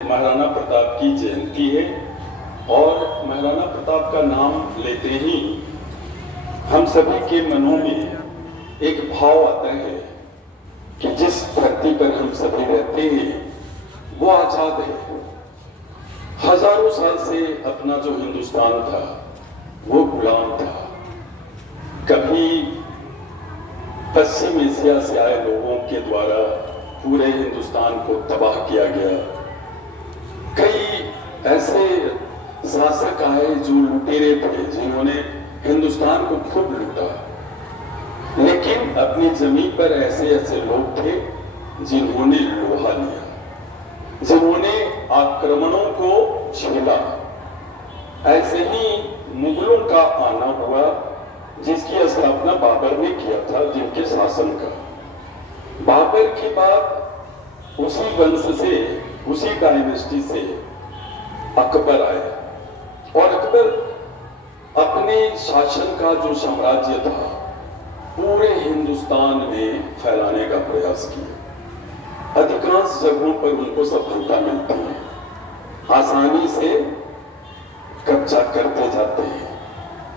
महाराणा प्रताप की जयंती है और महाराणा प्रताप का नाम लेते ही हम सभी के मनों में एक भाव आता है कि जिस धरती पर हम सभी रहते हैं वो आजाद है। हजारों साल से अपना जो हिंदुस्तान था वो गुलाम था। कभी पश्चिम एशिया से आए लोगों के द्वारा पूरे हिंदुस्तान को तबाह किया गया। कई ऐसे शासक आए जो लुटेरे थे, जिन्होंने हिंदुस्तान को खूब लूटा, लेकिन अपनी जमीन पर ऐसे ऐसे लोग थे जिन्होंने लोहा लिया, जिन्होंने आक्रमणों को झेला। ऐसे ही मुगलों का आना हुआ, जिसकी स्थापना बाबर ने किया था, जिनके शासन का। बाबर के बाद उसी वंश से, उसी डायनेस्टी से अकबर आया और अकबर अपने शासन का जो साम्राज्य था पूरे हिंदुस्तान में फैलाने का प्रयास किया। अधिकांश जगहों पर उनको सफलता मिलती है, आसानी से कब्जा करते जाते हैं,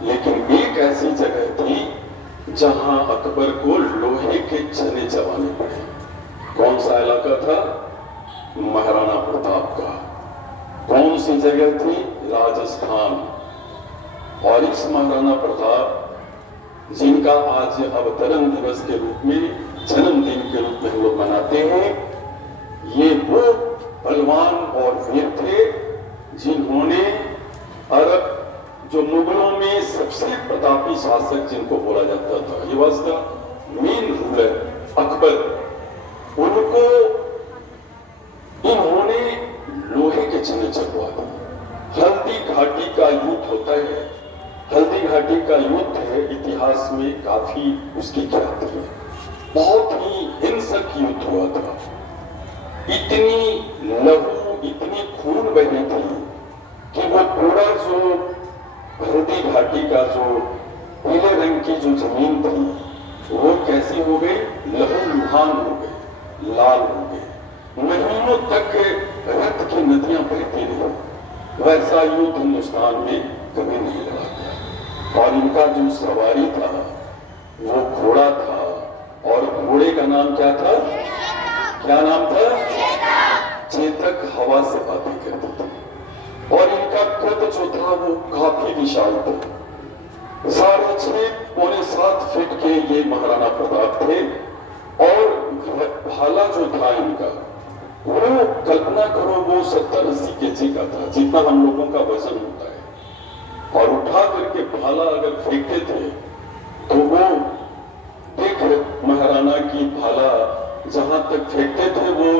लेकिन एक ऐसी जगह थी जहां अकबर को लोहे के चने चबाने पड़े। कौन सा इलाका था? महाराणा प्रताप का। कौन सी जगह थी? राजस्थान। और इस महाराणा प्रताप, जिनका आज अवतरण दिवस के रूप में, जन्मदिन के रूप में हम लोग मनाते हैं, ये वो बलवान और वीर थे जिन्होंने अरब, जो मुगलों में सबसे प्रतापी शासक जिनको बोला जाता था, ये was the main ruler Akbar, उनको इन्होंने लोहे के चने चबवा दिए। हल्दी घाटी का युद्ध होता है, हल्दी घाटी का युद्ध है, इतिहास में काफी उसकी ख्याति है। बहुत ही हिंसक युद्ध हुआ था। इतनी लहू, इतनी खून बही थी कि वो पूरा जो हल्दी घाटी का जो पीले रंग की जो जमीन थी वो कैसी हो गई? लहूलुहान हो गई, लाल हो गई। महीनों तक रक्त की नदियां बहती रही। वैसा युद्ध हिंदुस्तान में कभी नहीं लड़ा गया। और इनका जो सवारी था वो घोड़ा था, और घोड़े का नाम क्या था? क्या नाम था? चेतक। हवा से बातें करती थी। और इनका कद जो था वो काफी विशाल था। 6.5 पौने 7 फीट के ये महाराणा प्रताप थे। और भाला जो था इनका, वो कल्पना करो, वो 70-80 केजी का था, जितना हम लोगों का वजन होता है। और उठा करके भाला अगर फेंकते थे तो वो देख, महाराणा की भाला जहां तक फेंकते थे वो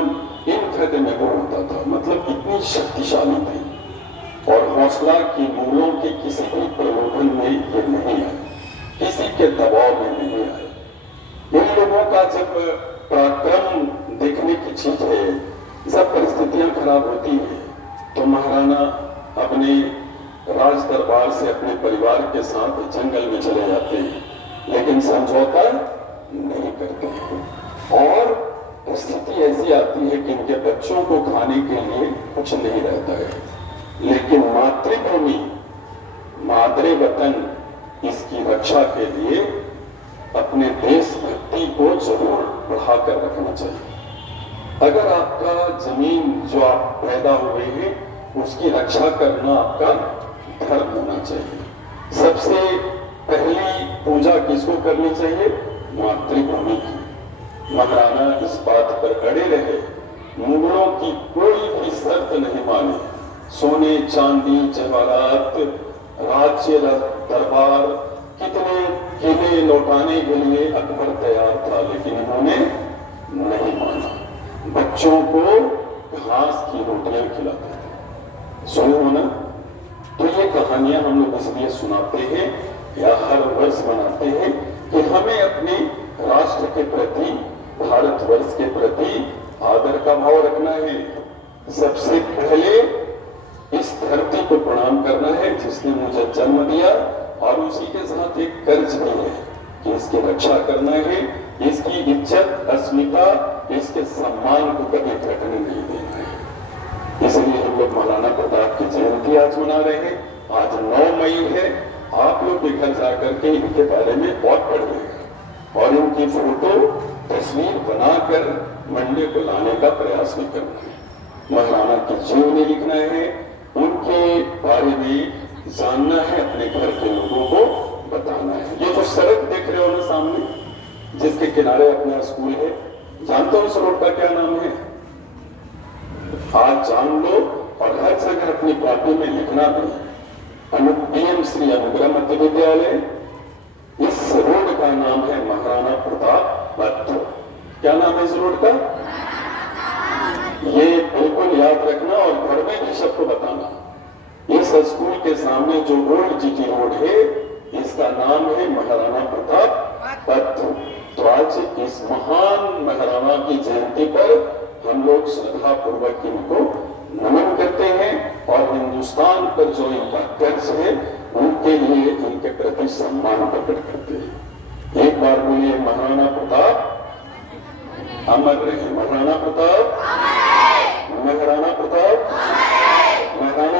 इनफेटेमेबल होता था, मतलब इतनी शक्तिशाली थी। और हौसला की मुगलों के किसी भी प्रलोभन में ये नहीं आए, किसी के दबाव में नहीं आए। इन लोगों का जब पराक्रम देखने की चीज है, जब परिस्थितियां खराब होती है तो महाराणा अपने राज दरबार से अपने परिवार के साथ जंगल में चले जाते हैं, लेकिन समझौता नहीं करते हैं। और स्थिति ऐसी आती है कि इनके बच्चों को खाने के लिए कुछ नहीं रहता है, लेकिन मातृभूमि, मातृ वतन, इसकी रक्षा के लिए अपने देशभक्ति को जरूर बढ़ाकर रखना चाहिए। अगर आपका जमीन जो आप पैदा हुए हैं उसकी रक्षा करना आपका धर्म होना चाहिए। सबसे पहली पूजा किसको करनी चाहिए? मातृभूमि की। महाराणा इस बात पर अड़े रहे, मुगलों की कोई भी शर्त नहीं मानी। सोने चांदी जवाहरात, राज्य दरबार, कितने किले लौटाने के लिए अकबर तैयार था, लेकिन इन्होंने नहीं माना। बच्चों को घास की रोटियां खिलाते थे। सुनो ना, तो ये कहानियां हम लोग इसलिए सुनाते हैं या हर वर्ष बनाते हैं कि हमें अपने राष्ट्र के प्रति, भारतवर्ष के प्रति आदर का भाव रखना है। सबसे पहले इस धरती को प्रणाम करना है जिसने मुझे जन्म दिया, और उसी के साथ एक कर्ज भी है कि इसकी रक्षा करना है, इसकी इज्जत, अस्मिता, इसके सम्मान को कभी घटने नहीं देना है। इस लोग महाराणा प्रताप की जयंती आज मना रहे हैं। आज 9 मई है। आप लोग भी घर जाकर के इनके बारे में और पढ़िए और इनकी फोटो तस्वीर बनाकर मंडे को लाने का प्रयास भी करना है। महाराणा की जीवनी लिखना है, उनके बारे में जानना है, अपने घर के लोगों को बताना है। ये जो सड़क देख रहे हो ना सामने, जिसके किनारे अपना स्कूल है, जानते हो उस रोड का क्या नाम है? आज जान लो और हर जगह अपनी कॉपी में लिखना भी। PM श्री अनुग्रह मध्य विद्यालय, इस रोड का नाम है महाराणा प्रताप पथ। क्या नाम है इस रोड का? ये बिल्कुल याद रखना और घर में भी सबको बताना। इस स्कूल के सामने जो ओल्ड GT रोड है, इसका नाम है महाराणा प्रताप पथ। तो आज इस महान महाराणा की जयंती पर हम लोग श्रद्धा पूर्वक इनको नमन करते हैं और हिंदुस्तान पर जो इनका कर्ज है उनके लिए इनके प्रति सम्मान प्रकट करते हैं। एक बार बोलिए, महाराणा प्रताप अमर रहे। महाराणा प्रताप, महाराणा प्रताप, महाराणा